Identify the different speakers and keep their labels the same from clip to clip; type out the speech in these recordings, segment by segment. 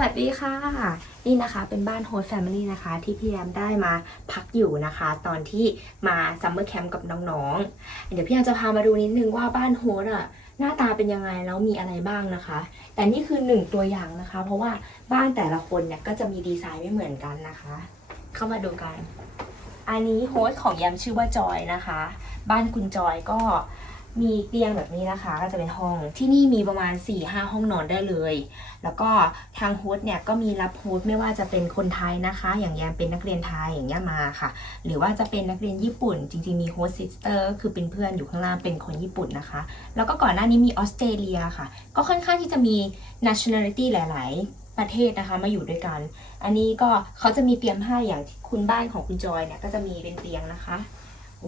Speaker 1: วัสดีค่ะ นี่นะคะเป็นบ้านโฮสแฟมิลี่นะคะ ที่พี่แอมได้มาพักอยู่นะคะ ตอนที่มาซัมเมอร์แคมป์กับน้องๆ เดี๋ยวพี่แอมจะพามาดูนิดนึงว่าบ้านโฮสอะหน้าตาเป็นยังไงแล้วมีอะไรบ้างนะคะ แต่นี่คือหนึ่งตัวอย่างนะคะ เพราะว่าบ้านแต่ละคนเนี่ยก็จะมีดีไซน์ไม่เหมือนกันนะคะ เข้ามาดูกัน อันนี้โฮสของแยมชื่อว่าจอยนะคะ บ้านคุณจอยก็ มีเตียงแบบนี้นะคะ ก็จะเป็นห้องที่นี่มีประมาณ4-5ห้าห้องนอนได้เลย แล้วก็ทางโฮสต์เนี่ยก็มีรับโฮสต์ไม่ว่าจะเป็นคนไทยนะคะ อย่างแยมเป็นนักเรียนไทยอย่างเงี้ยมาค่ะ หรือว่าจะเป็นนักเรียนญี่ปุ่น จริงๆมีโฮสต์ซิสเตอร์คือเป็นเพื่อนอยู่ข้างล่างเป็นคนญี่ปุ่นนะคะ แล้วก็ก่อนหน้านี้มีออสเตรเลียค่ะ ก็ค่อนข้างที่จะมี nationality หลาย ๆ ประเทศนะคะมาอยู่ด้วยกัน อันนี้ก็เขาจะมีเตรียมให้อย่างที่คุณบ้านของคุณจอยเนี่ยก็จะมีเป็นเตียงนะคะ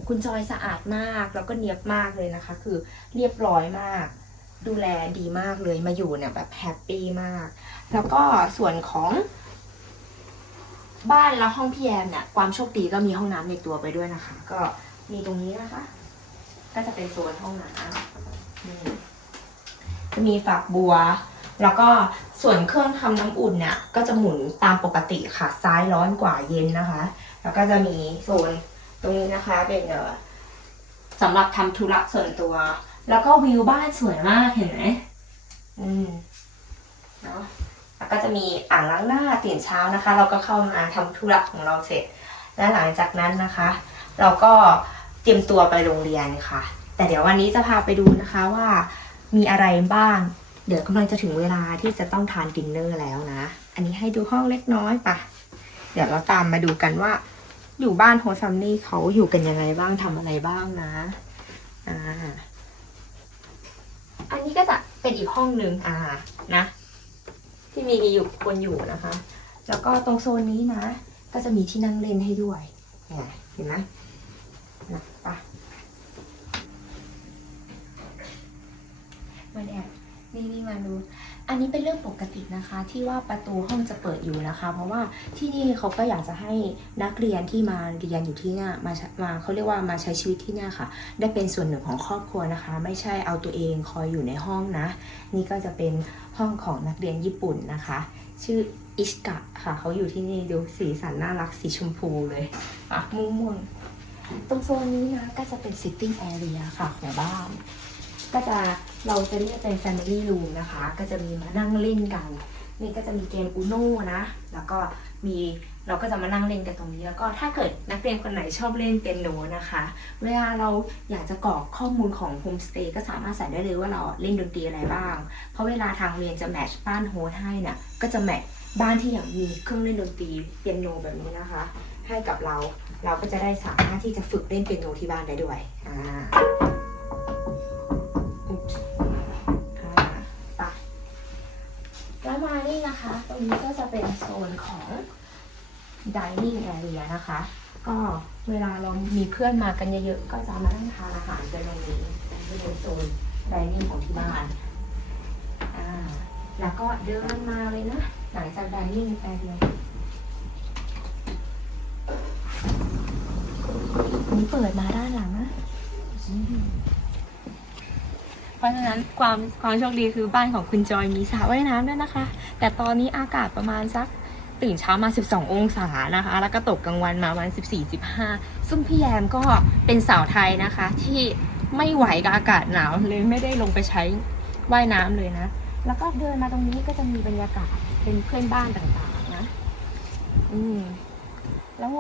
Speaker 1: คุณจอยสะอาดมาก แล้วก็เนียบมากเลยนะคะ คือเรียบร้อยมาก ดูแลดีมากเลยมาอยู่เนี่ยแบบแฮปปี้มาก แล้วก็ส่วนของบ้านและห้องพี่แอมเนี่ยความโชคดีก็มีห้องน้ำในตัวไปด้วยนะคะ ก็มีตรงนี้นะคะ ก็จะเป็นโซนห้องน้ำนี่จะมีฝักบัว แล้วก็ส่วนเครื่องทำน้ำอุ่นเนี่ยก็จะหมุนตามปกติค่ะซ้ายร้อนกว่าเย็นนะคะ แล้วก็จะมีโซน รงนี้นะคะเป็นเอ่อสำหรับทำธุระส่วนตัว แล้วก็วิวบ้านสวยมากเห็นไหมอืมเนาะแล้วก็จะมีอ่างล้างหน้าตื่นเช้านะคะ เราก็เข้ามาทำธุระของเราเสร็จ และหลังจากนั้นนะคะ เราก็เตรียมตัวไปโรงเรียนค่ะ แต่เดี๋ยววันนี้จะพาไปดูนะคะว่ามีอะไรบ้าง เดี๋ยวกำลังจะถึงเวลาที่จะต้องทานดินเนอร์แล้วนะ อันนี้ให้ดูห้องเล็กน้อยปะเดี๋ยวเราตามมาดูกันว่า อยู่บ้านโฮซัมนี่เขาอยู่กันยังไงบ้างทำอะไรบ้างนะอ่าอันนี้ก็จะเป็นอีกห้องหนึ่งอ่านะ ที่มีอยู่คนอยู่นะคะ แล้วก็ตรงโซนนี้นะ ก็จะมีที่นั่งเล่นให้ด้วยเนี่ยเห็นไหมนะไปะมาเนี่ยนี่นี่มาดู อันนี้เป็นเรื่องปกตินะคะ ที่ว่าประตูห้องจะเปิดอยู่นะคะ เพราะว่าที่นี่เขาก็อยากจะให้นักเรียนที่มาเรียนอยู่ที่เนี่ยมามาเขาเรียกว่ามาใช้ชีวิตที่เนี่ยค่ะ ได้เป็นส่วนหนึ่งของครอบครัวนะคะ ไม่ใช่เอาตัวเองคอยอยู่ในห้องนะ นี่ก็จะเป็นห้องของนักเรียนญี่ปุ่นนะคะ ชื่ออิชกะค่ะเขาอยู่ที่นี่ดูสีสันน่ารักสีชมพูเลยอะม่วงม่วงๆตรงโซนนี้นะก็จะเป็น sitting area ค่ะของบ้าน ก็จะเราจะเรียกเป็น family room นะคะ ก็จะมีมานั่งเล่นกัน นี่ก็จะมีเกมอุโน่นะ แล้วก็มีเราก็จะมานั่งเล่นกันตรงนี้ แล้วก็ถ้าเกิดนักเรียนคนไหนชอบเล่นเปียโนนะคะ เวลาเราอยากจะกรอกข้อมูลของโฮมสเตย์ก็สามารถใส่ได้เลยว่าเราเล่นดนตรีอะไรบ้าง เพราะเวลาทางเรียนจะแมทช์บ้านโฮสให้เนี่ยก็จะแมทช์บ้านที่อยากมีเครื่องเล่นดนตรีเปียโนแบบนี้นะคะ ให้กับเราเราก็จะได้สามารถที่จะฝึกเล่นเปียโนที่บ้านได้ด้วยอ่า อ่าไปแล้วมา นะคะ ตรงนี้ก็จะเป็นโซนของ dining area นะคะ ก็เวลาเรามีเพื่อนมากันเยอะๆ ก็จะมานั่งทานอาหารกันตรงนี้นี่เป็นโซน dining ของที่บ้านอ่าแล้วก็เดินมาเลยนะ หลังจาก dining area อันนี้เปิดมาด้านหลังนะ เพราะฉะนั้นความความโชคดีคือบ้านของคุณจอยมีสระว่ายน้ำด้วยนะคะ แต่ตอนนี้อากาศประมาณสักตื่นเช้ามา 12 องศานะคะ แล้วก็ตกกลางวันมาประมาณ14 15 ซึ่งพี่แยมก็เป็นสาวไทยนะคะ ที่ไม่ไหวกับอากาศหนาวเลยไม่ได้ลงไปใช้ว่ายน้ำเลยนะ แล้วก็เดินมาตรงนี้ก็จะมีบรรยากาศเป็นเพื่อนบ้านต่างๆนะ อืม แล้ว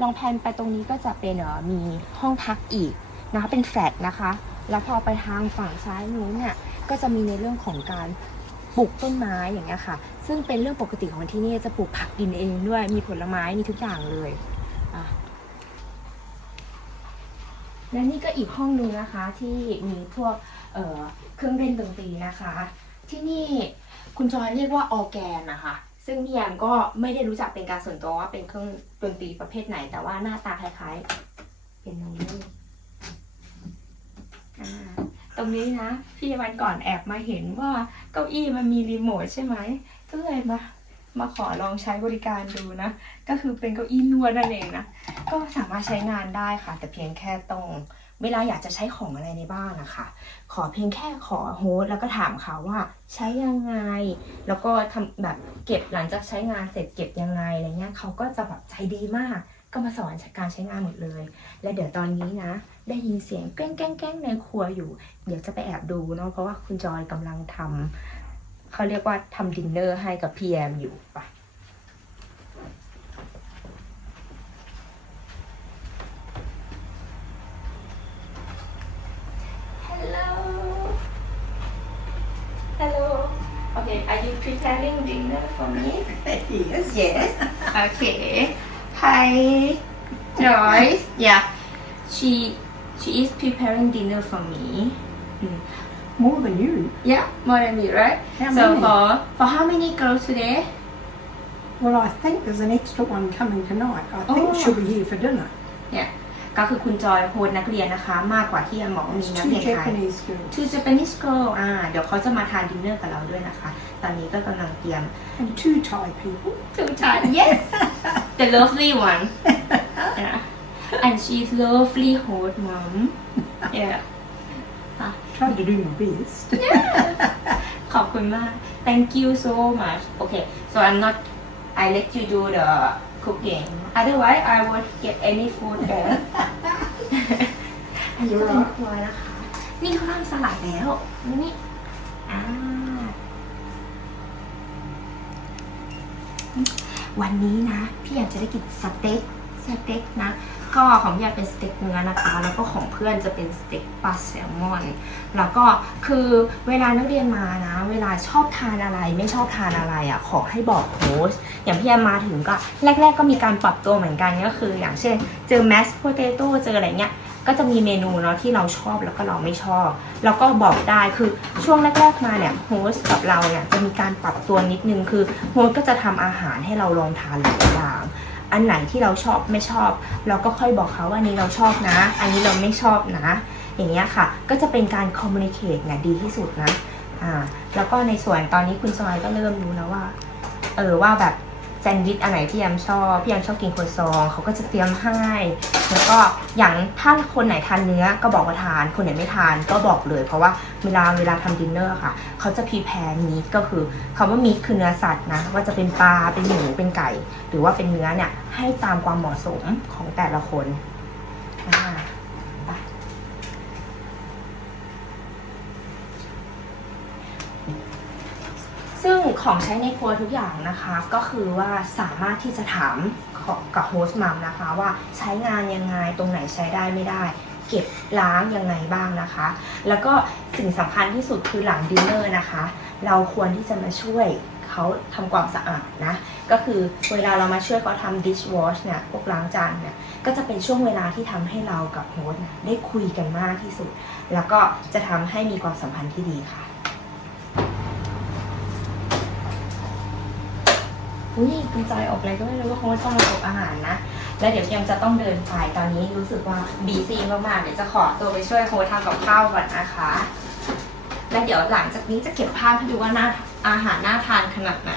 Speaker 1: ลองแพนไปตรงนี้ก็จะเป็นเออมีห้องพักอีกนะคะ เป็นแฟลตนะคะ แล้วพอไปทางฝั่งซ้ายนู้นเนี่ยก็จะมีในเรื่องของการปลูกต้นไม้อย่างเงี้ยค่ะ ซึ่งเป็นเรื่องปกติของที่นี่จะปลูกผักกินเองด้วยมีผลไม้มีทุกอย่างเลยอะและนี่ก็อีกห้องนึงนะคะที่มีพวกเเครื่องเล่นดนตรีนะคะ ที่นี่คุณจอยเรียกว่าออแกนนะคะซึ่งพี่แยมก็ไม่ได้รู้จักเป็นการส่วนตัวว่าเป็นเครื่องดนตรีประเภทไหน แต่ว่าหน้าตาคล้ายๆ เป็นนนี่อ่าต รงนี้นะ พี่วันก่อนแอบมาเห็นว่าเก้าอี้มันมีรีโมทใช่ไหมก็เลยมามาขอลองใช้บริการดูนะ ก็คือเป็นเก้าอี้นวดนั่นเองนะ ก็สามารถใช้งานได้ค่ะ แต่เพียงแค่ต้องเวลาอยากจะใช้ของอะไรในบ้านนะคะ ขอเพียงแค่ขอโฮสแล้วก็ถามเขาว่าใช้ยังไง แล้วก็ทำแบบเก็บหลังจากใช้งานเสร็จเก็บยังไงอะไรเงี้ยเขาก็จะแบบใจดีมาก ก็มาสอนการใช้งานหมดเลย และเดี๋ยวตอนนี้นะ ได้ยินเสียงแกล้งแกล้งแกล้งในครัวอยู่ เดี๋ยวจะไปแอบดูเนาะเพราะว่าคุณจอยกำลังทำเขาเรียกว่าทำดินเนอร์ให้กับพีแอมอยู่ไป Hello Hello Okay are you preparing dinner for me
Speaker 2: yes. Yes.
Speaker 1: Okay. Hi, Joyce. Yeah. She she is preparing dinner for me.
Speaker 2: More than you.
Speaker 1: Yeah, more than me, right? How so many? for for how many girls today?
Speaker 2: Well, I think there's an extra one coming tonight. I think Oh. she'll be here for dinner.
Speaker 1: Yeah. ก็คือคุณจอยโฮสต์นักเรียนนะคะมากกว่าที่หมอมี It's นัก two เรียน
Speaker 2: ไทย Japanese girls.
Speaker 1: Two Japanese girl อ่าเดี๋ยวเขาจะมาทานดินเนอร์กับเราด้วยนะคะ ตอนนี้ก็กำลังเตรียม
Speaker 2: And two Thai people.
Speaker 1: Two time. Yes. the lovely one. Yeah. And she's lovely hot mom. Yeah.
Speaker 2: Tried to do my best.
Speaker 1: ขอบคุณมาก Thank you so much. Okay. So I'm not. I let you do the cooking. Otherwise, I would get any food there. อันนี้ก็เป็นครัวนะคะ นี่เขาทำสลัดแล้วนี่นี่อ่าวันนี้นะ พี่อยากจะได้กินสเต็กสเต็กนะ ก็ของพี่เป็นสเต็กเนื้อนะคะ แล้วก็ของเพื่อนจะเป็นสเต็กปลาแซลมอน แล้วก็คือเวลานักเรียนมานะ เวลาชอบทานอะไรไม่ชอบทานอะไรอะขอให้บอกโฮสต์อย่างพี่แอมมาถึงก็แรก ๆ ก็มีการปรับตัวเหมือนกันก็คือ อย่างเช่น เจอแมสโพเตโต้เจออะไรเงี้ยก็จะมีเมนูเนาะที่เราชอบแล้วก็เราไม่ชอบ แล้วก็บอกได้คือช่วงแรกๆมาเนี่ยโฮสกับเราเนี่ยจะมีการปรับตัวนิดนึงคือโฮสก็จะทำอาหารให้เราลองทานหลายอย่าง อันไหนที่เราชอบไม่ชอบ เราก็ค่อยบอกเขาว่าอันนี้เราชอบนะ อันนี้เราไม่ชอบนะ อย่างเงี้ยค่ะ ก็จะเป็นการคอมมูนิเคชเนี่ยดีที่สุดนะอ่าแล้วก็ในส่วนตอนนี้คุณซอยก็เริ่มรู้แล้วว่า เออว่าแบบ แซนด์วิชอันไหนพี่แอมชอบพี่แอมชอบกินครัวซองเขาก็จะเตรียมให้ แล้วก็อย่างถ้าคนไหนทานเนื้อก็บอกว่าทาน คนไหนไม่ทานก็บอกเลย เพราะว่าเวลาเวลาทำดินเนอร์ค่ะเขาจะพรีแพร์มีทก็คือคำว่ามีทคือเนื้อสัตว์นะว่าจะเป็นปลาเป็นหมูเป็นไก่ หรือว่าเป็นเนื้อเนี่ยให้ตามความเหมาะสมของแต่ละคนอ่า ไปซึ่งของใช้ในครัวทุกอย่างนะคะ ก็คือว่าสามารถที่จะถามกับโฮสต์มัมนะคะ ว่าใช้งานยังไงตรงไหนใช้ได้ไม่ได้ เก็บล้างยังไงบ้างนะคะ แล้วก็สิ่งสำคัญที่สุดคือหลังดินเนอร์นะคะ เราควรที่จะมาช่วยเขาทำความสะอาดนะ ก็คือเวลาเรามาช่วยเขาทำ dish wash เนี่ยพวกล้างจานเนี่ยก็จะเป็นช่วงเวลาที่ทำให้เรากับโฮสต์ได้คุยกันมากที่สุด แล้วก็จะทำให้มีความสัมพันธ์ที่ดีค่ะ อุ้ยคุณจอยออกอะไรก็ไม่รู้ว่าโฮสต์ต้องมาอบอาหารนะ แล้วเดี๋ยวยังจะต้องเดินไปตอนนี้รู้สึกว่าบีซีมากๆเดี๋ยวจะขอตัวไปช่วยโฮทำกับข้าวก่อนนะคะ แล้วเดี๋ยวหลังจากนี้จะเก็บภาพให้ดูว่าหน้าอาหารน่าทานขนาดไหน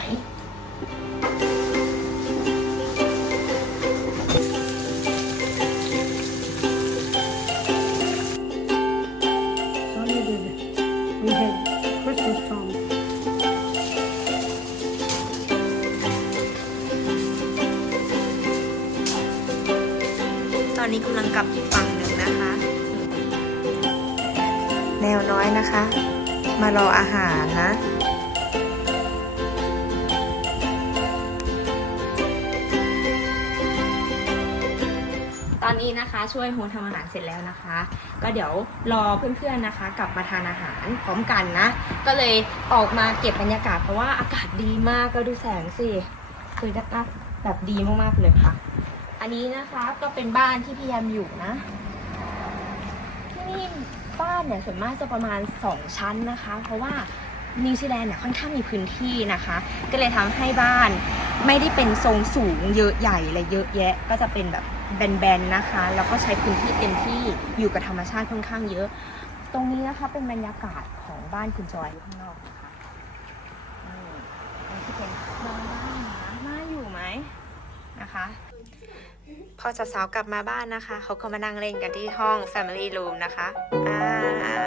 Speaker 1: อนนี้กำลังกลับอีกฝั่งหนึ่งนะคะ แนวน้อยนะคะ มารออาหารนะตอนนี้นะคะช่วยโฮสต์ทำอาหารเสร็จแล้วนะคะ ก็เดี๋ยวรอเพื่อนๆนะคะ กลับมาทานอาหารพร้อมกันนะ ก็เลยออกมาเก็บบรรยากาศเพราะว่าอากาศดีมากก็ดูแสงสิคือแบบแบบดีมากๆเลยค่ะ อันนี้นะคะก็เป็นบ้านที่พี่ยามอยู่นะ ที่นี่บ้านเนี่ยส่วนมากจะประมาณ 2 ชั้นนะคะ เพราะว่านิวซีแลนด์เนี่ยค่อนข้างมีพื้นที่นะคะ ก็เลยทำให้บ้านไม่ได้เป็นทรงสูงเยอะใหญ่อะไรเยอะแยะ ก็จะเป็นแบบแบนๆนะคะ แล้วก็ใช้พื้นที่เต็มที่อยู่กับธรรมชาติค่อนข้างเยอะ ตรงนี้นะคะเป็นบรรยากาศของบ้านคุณจอยอยู่ข้างนอกนะคะนี่อันนี้เป็นนอนบ้านนะน่าอยู่ไหมนะคะ พอสาวๆกลับมาบ้านนะคะ เขาก็มานั่งเล่นกันที่ห้อง Family Room นะคะ อ่า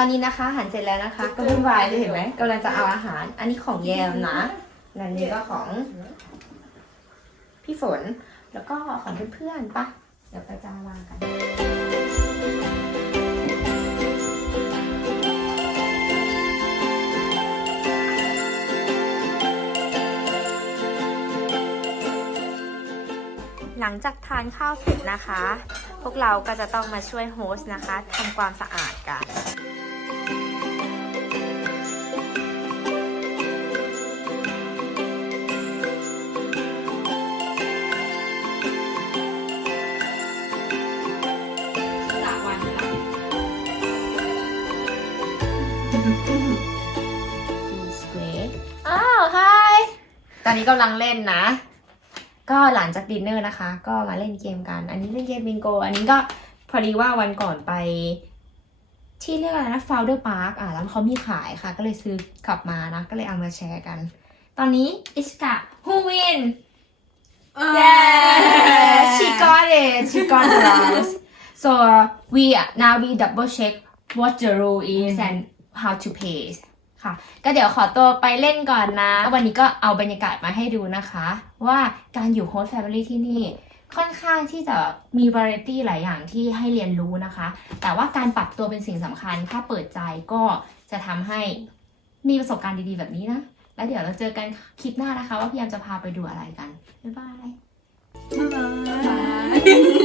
Speaker 1: อนนี้นะคะอาหารเสร็จแล้วนะคะ ก็วุ่นวายเลยเห็นไหมกำลังจะเอาอาหาร อันนี้ของแยมนะอันนี้ก็ของ พี่ฝนแล้วก็ของเพื่อนๆปะเดี๋ยวไปจาวางกันหลังจากทานข้าวเสร็จนะคะ พวกเราก็จะต้องมาช่วยโฮสต์นะคะทำความสะอาดกัน ตอนนี้กำลังเล่นนะ ก็หลังจากดินเนอร์นะคะ ก็มาเล่นเกมกัน อันนี้เล่นเกมบิงโก อันนี้ก็พอดีว่าวันก่อนไป ที่เรียกอะไรนะ Founder Park อะแล้วเขามีขายค่ะ ก็เลยซื้อกลับมานะ ก็เลยเอามาแชร์กัน ตอนนี้อิสกะ who win yeah she got it she got the rouse so we now we double check what the rule is and how to pay ค่ะ ก็เดี๋ยวขอตัวไปเล่นก่อนนะ วันนี้ก็เอาบรรยากาศมาให้ดูนะคะ ว่าการอยู่โฮสต์แฟมิลี่ที่นี่ค่อนข้างที่จะมีวาไรตี้หลายอย่างที่ให้เรียนรู้นะคะ แต่ว่าการปรับตัวเป็นสิ่งสำคัญ ถ้าเปิดใจก็จะทำให้มีประสบการณ์ดีๆแบบนี้นะ แล้วเดี๋ยวเราเจอกันคลิปหน้านะคะ ว่าพี่ยามจะพาไปดูอะไรกัน บ๊ายบาย Bye.